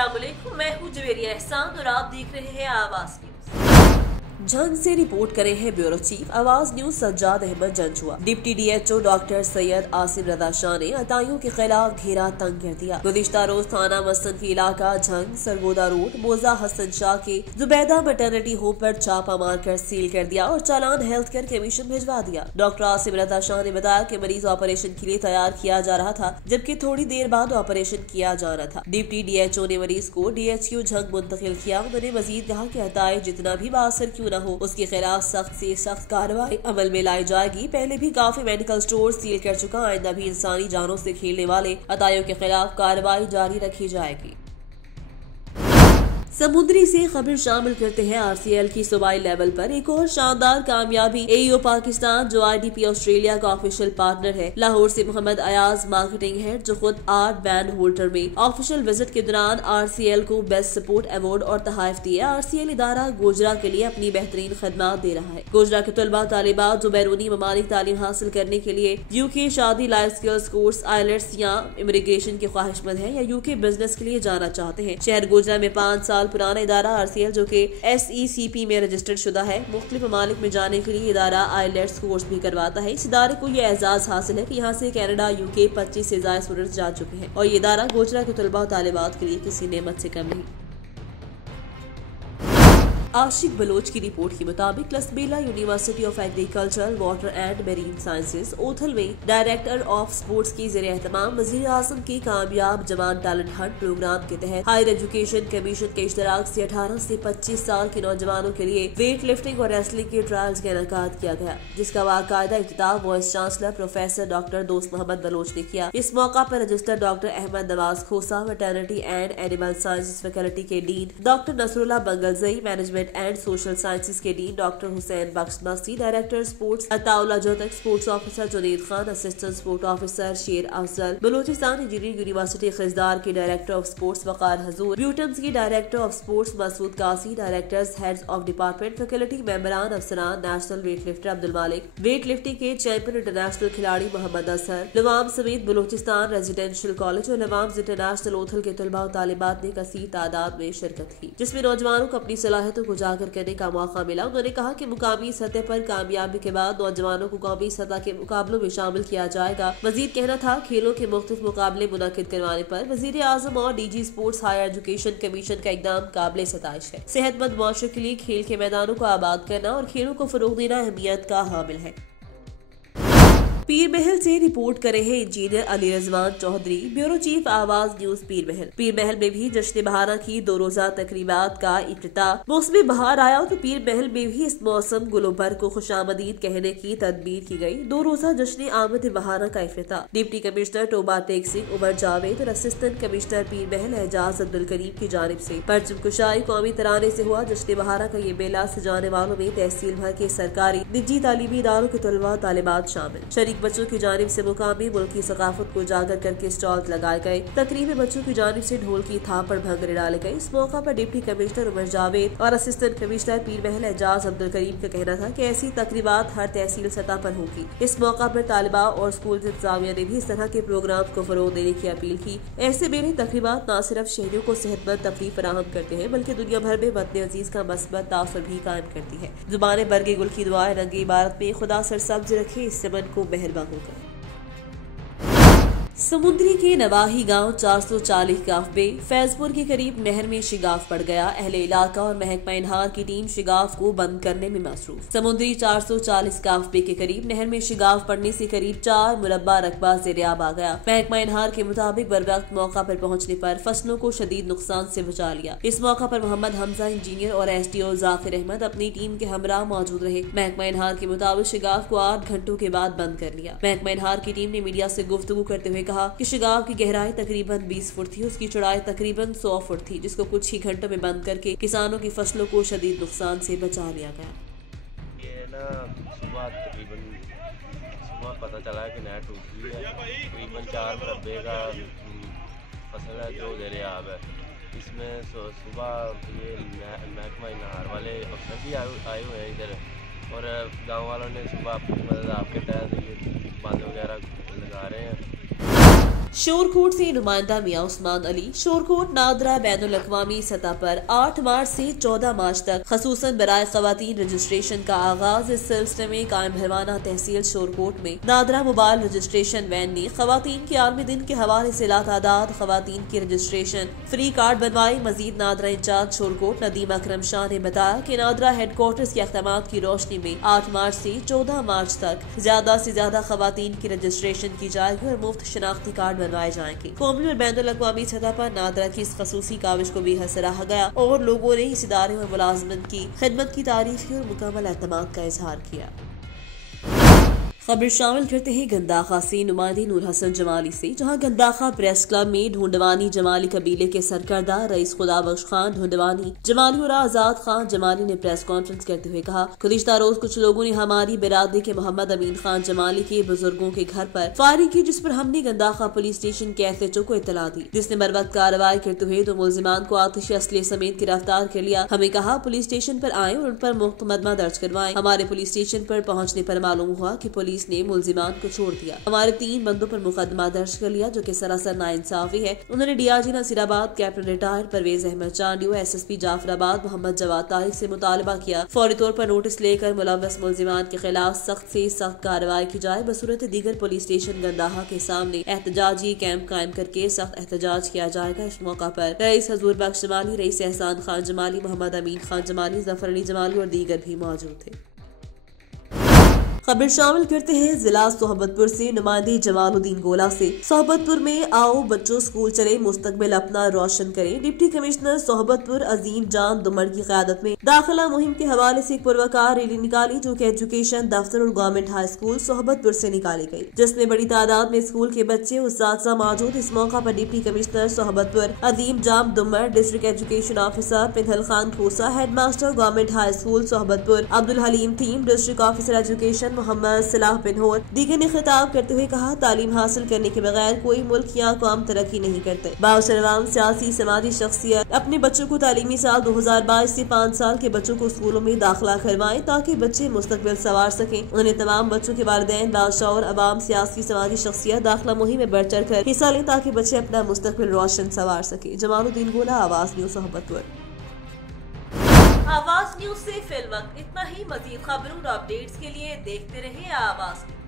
अस्सलाम वालेकुम, मैं हूँ जवेरिया एहसान और आप देख रहे हैं आवाज न्यूज। झंग से रिपोर्ट करे हैं bureau chief Awaz news Sajjad Ahmed Janjua. Deputy DHO doctor Syed Asim Raza Shah ने अताइयों के खिलाफ घेरा तंग कर दिया। गुज़िश्ता रोज थाना मसन के इलाका झंग सरगोदा रोड मोजा हसन शाह के जुबैदा मैटरनिटी होम पर छापा मारकर सील कर दिया और चालान हेल्थ केयर कमीशन भिजवा दिया। डॉक्टर आसिम रजा शाह ने बताया कि मरीज ऑपरेशन के लिए तैयार किया जा रहा था, जबकि थोड़ी देर बाद ऑपरेशन किया जाना था। डिप्टी DHO ने मरीज को DHQ झंग मुंतकिल किया। उन्होंने मजीद कहा कि अताई जितना भी बासर क्यों न हो, उसके खिलाफ सख्त से सख्त कार्रवाई अमल में लाई जाएगी। पहले भी काफी मेडिकल स्टोर सील कर चुका, आइंदा भी इंसानी जानों से खेलने वाले अताइयों के खिलाफ कार्रवाई जारी रखी जाएगी। समुद्री से खबर शामिल करते हैं RCL की सूबाई लेवल पर एक और शानदार कामयाबी। AO पाकिस्तान जो IDP ऑस्ट्रेलिया का ऑफिशियल पार्टनर है, लाहौर से मोहम्मद अयाज मार्केटिंग हेड जो खुद 8 बैंड होल्डर में ऑफिशियल विजिट के दौरान RCL को बेस्ट सपोर्ट अवार्ड और तहाइफ दिए। RCL इदारा गोजरा के लिए अपनी बेहतरीन खदमात दे रहा है। गोजरा के तलबा तालिबात जो बैरूनी ममालिक तालीम हासिल करने के लिए UK शादी लाइफ स्किल्स कोर्स IELTS या इमिग्रेशन के ख्वाहिशमंद है या UK बिजनेस के लिए जाना चाहते हैं, शहर गोजरा में 5 साल पुराना इदारा RCL जो कि SECP में रजिस्टर्ड शुदा है, मुख्तलिफ ममालिक में जाने के लिए इदारा IELTS कोर्स भी करवाता है। इस इदारे को यह एजाज हासिल है कि यहाँ से कनाडा UK 25 से ज्यादा स्टूडेंट्स जा चुके हैं और ये इदारा गोजरा के तलबा तालिबात के लिए किसी नेमत से कम नहीं। आशिक बलोच की रिपोर्ट के मुताबिक Lasbela university of agriculture water and marine sciences Uthal में डायरेक्टर ऑफ स्पोर्ट्स की ज़ेरे एहतमाम वज़ीर आज़म के कामयाब जवान टैलेंट हंट प्रोग्राम के तहत हायर एजुकेशन कमीशन के इश्तराक से 18 से 25 साल के नौजवानों के लिए वेट लिफ्टिंग और रेसलिंग के ट्रायल्स का इनेकाद किया गया, जिसका बाकायदा इफ्तिताह vice chancellor professor doctor Dost Mohammad Baloch ने किया। इस मौका पर registered doctor Ahmad Nawaz Khosa, veterinary and animal sciences faculty के dean doctor Nasrullah Bangalzai, management and social sciences के dean doctor Hussain Bakhsh Masti, director sports Ataullah Jotak, sports officer Junaid Khan, assistant sport officer Sher Afzal, Balochistan engineering university खिजदार के डायरेक्टर ऑफ स्पोर्ट्स वकार हजूर, ब्यूटम्स की director of sports Masood Kasi, directors heads of department faculty मेंबरान अफसरान, national weight lifter Abdul Malik, weight lifting के champion international खिलाड़ी मोहम्मद असहर, लवाम समेत Balochistan residential college और लवाम international ओथल के तलबा और तालिबात ने कसीर तादाद में शिरकत की, जिसमें नौजवानों को अपनी सलाहियतों को उजागर करने का मौका मिला। उन्होंने कहा कि मुकामी सतह पर कामयाबी के बाद नौजवानों को कौमी सतह के मुकाबलों में शामिल किया जाएगा। मजीद कहना था खेलों के मुख्तलिफ मुकाबले मुनक्किद करवाने पर वजीर आजम और DG sports higher education commission का इकदाम काबिल सताइश है। सेहतमंद मुआशरे के लिए खेल के मैदानों को आबाद करना और खेलों को फरोग देना अहमियत का हामिल है। पीर महल से रिपोर्ट करे हैं engineer Ali रजवान Chaudhary, bureau chief Awaz news पीर महल। पीर महल में भी जश्न बहारा की 2 रोजा तकरीबात का इफ्तिताह। मौसम बहार आया तो पीर महल में भी इस मौसम गुलोबर को खुशामदीद कहने की तदबीर की गई। 2 रोजा जश्न आमद बहारा का इफ्तिताह डिप्टी कमिश्नर टोबा टेक सिंह, उमर जावेद और असिस्टेंट कमिश्नर पीर महल एजाज अब्दुल करीम की जानिब से परचम कुशाई कौमी तराने से हुआ। जश्न बहारा का ये मेला सजाने वालों में तहसील भर के सरकारी निजी तालीमी इदारों के तलबा तालिबात शामिल। शरीक बच्चों की जानिब से मुकामी मुल्की सकाफत को उजागर करके स्टॉल लगाए गए। तकरीब में बच्चों की जानिब से ढोल की थाप पर भंगड़े डाले गए। इस मौका पर डिप्टी कमिश्नर उमर जावेद और असिस्टेंट कमिश्नर पीर महल एजाज अब्दुल करीम का कहना था कि ऐसी तकरीबात हर तहसील सतह पर होगी। इस मौका पर तालिबा और स्कूल इंतजामिया ने भी इस तरह के प्रोग्राम को फरोग देने की अपील की। ऐसे मेले तकरीबात न सिर्फ शहरियों को सेहतमंद तफरीह फराहम करते हैं, बल्कि दुनिया भर में वतन अजीज का मस्बत तासुर भी कायम करती है। जुबान बरगे गुल की दुआएं रंगी इबारत में खुदा सरसब्ज रखे इस चमन को मेहरबान होकर। समुद्री के नवाही गांव 440 गाफ में फैजपुर के करीब नहर में शिगाफ पड़ गया। अहले इलाका और महकमा इनहार की टीम शिगाफ को बंद करने में मसरूफ। समुद्री 440 गाफ के करीब नहर में शिगाफ पड़ने से करीब 4 मुरब्बा रकबा ज़ेर-ए-आब आ गया। महकमा इनहार के मुताबिक बरवक्त मौका पर पहुंचने पर फसलों को शदीद नुकसान से बचा लिया। इस मौका पर मोहम्मद हमजा इंजीनियर और SDO जाकिर अहमद अपनी टीम के हमरा मौजूद रहे। महकमा इनहार के मुताबिक शिगाफ को 8 घंटों के बाद बंद कर लिया। महकमा इनहार की टीम ने मीडिया से गुफ्तगू करते हुए कहा कि शिगाफ की गहराई तकरीबन 20 फुट थी, उसकी चौड़ाई तकरीबन 100 फुट थी, जिसको कुछ ही घंटों में बंद करके किसानों की फसलों को शदीद नुकसान से बचा लिया गया। ये ना सुबह पता चला कि नहर टूट गई है। तकरीबन 4 मुरब्बे का फसल है जो ज़ेर-ए-आब है। इसमें सुबह ये महकमा इनहार वाले अफसर भी आए हुए हैं इधर, और गांव वालों ने सुबह अपनी मदद आपके तहत ये बांध वगैरह लगा रहे हैं। शोरकोट से नुमाइंदा मियां उस्मान अली। शोरकोट नादरा बैनुल अक़वामी सतह पर 8 मार्च से 14 मार्च तक खसूसन बराए ख़वातीन रजिस्ट्रेशन का आगाज। इस सिलसिले में कायम भरवाना तहसील शोरकोट में नादरा मोबाइल रजिस्ट्रेशन वैन ने ख़वातीन के आलमी दिन के हवाले से लातादाद ख़वातीन की रजिस्ट्रेशन फ्री कार्ड बनवाई। मजीद नादरा इंचार्ज शोरकोट नदीम अकरम शाह ने बताया कि नादरा हेडक्वार्टर्स के अहकामात की रोशनी में 8 मार्च से 14 मार्च तक ज्यादा से ज्यादा ख़वातीन की रजिस्ट्रेशन की जाएगी और मुफ्त शनाख्ती कार्ड बनवाए जाएंगे। कौमी और बैनुल अक़वामी सतह पर नादरा की इस खसूसी काविश को बेहद सराहा गया और लोगों ने इस इदारे और मुलाजमन की खिदमत की तारीफ की और मुकम्मल एतमाद का इजहार किया। खबर शामिल करते हैं गंदाखा से नुमाइंदे नूर हसन जमाली से, जहां गंदाखा प्रेस क्लब में ढूंढवानी जमाली कबीले के सरकर्दा रईस खुदाबख्श खान ढूंढवानी जमाली और आजाद खान जमाली ने प्रेस कॉन्फ्रेंस करते हुए कहा, गुज़िश्ता रोज कुछ लोगों ने हमारी बिरादरी के मोहम्मद अमीन खान जमाली के बुजुर्गों के घर पर फायरिंग की, जिस पर हमने गंदाखा पुलिस स्टेशन के SHO को इत्तला दी, जिसने बर वक्त कार्रवाई करते हुए 2 मुलजिमान को आतिश असले समेत गिरफ्तार कर लिया। हमें कहा पुलिस स्टेशन पर आए और उन पर मुकदमा दर्ज करवाएं। हमारे पुलिस स्टेशन पर पहुँचने पर मालूम हुआ कि पुलिस ने मुलजिमान को छोड़ दिया। हमारे 3 बंदों पर मुकदमा दर्ज कर लिया, जो कि सरासर नाइंसाफी है। उन्होंने DIG Nasirabad captain retired Parvez Ahmed Chandio, SSP Jafarabad Mohammad Jawad Tariq से मुतालबा किया फौरी तौर पर नोटिस लेकर मुलव्वस मुलजिमान के खिलाफ सख्त से सख्त कार्रवाई की जाए। बसूरत दीगर पुलिस स्टेशन गंदाहा के सामने एहतजाजी कैंप कायम करके सख्त एहतजाज किया जाएगा। इस मौका पर रईस हजूर बख्श जमाली, रईस एहसान खान जमाली, मोहम्मद अमीन खान जमाली, जफर अली जमाली और दीगर भी मौजूद थे। खबर शामिल करते हैं जिला सोहबतपुर से नुमाइंदे जमालुद्दीन गोला से। सोहबतपुर में आओ बच्चों स्कूल चले, मुस्तकबिल अपना रोशन करें। डिप्टी कमिश्नर सोहबतपुर अजीम जान दुमर की क़यादत में दाखिला मुहिम के हवाले से एक पुरवकार रैली निकाली, जो कि एजुकेशन दफ्तर और गवर्नमेंट हाई स्कूल सोहबतपुर से निकाली गई, जिसमें बड़ी तादाद में स्कूल के बच्चे उस्ताद मौजूद। इस मौका पर deputy commissioner Sohbatpur Azeem Jan Dumar, district education officer Pinthal Khan Khosa, head master government high school Sohbatpur Abdul Haleem Theem, district officer education Mohammad Salah Pinhor दीगर ने खिताब करते हुए कहा, तालीम हासिल करने के बगैर कोई मुल्क या कौम तरक्की नहीं करते। बाशरवाम सियासी समाजी शख्सियत अपने बच्चों को तालीमी साल 2022 से 5 साल के बच्चों को स्कूलों में दाखिला करवाएं, ताकि बच्चे मुस्तकबिल संवार सकें। उन्हें तमाम बच्चों के वालिदैन बादशाह अवाम सियासी समाजी शख्सियत दाखिला मुहिम में बढ़ चढ़ कर हिस्सा लें, ताकि बच्चे अपना मुस्तकबिल रोशन संवार सके। जमालुद्दीन गोला, आवाज न्यूज़ सोहबतपुर। आवाज न्यूज़ से फिल वक्त इतना ही। मजीद खबरों और अपडेट्स के लिए देखते रहिए आवाज न्यूज़।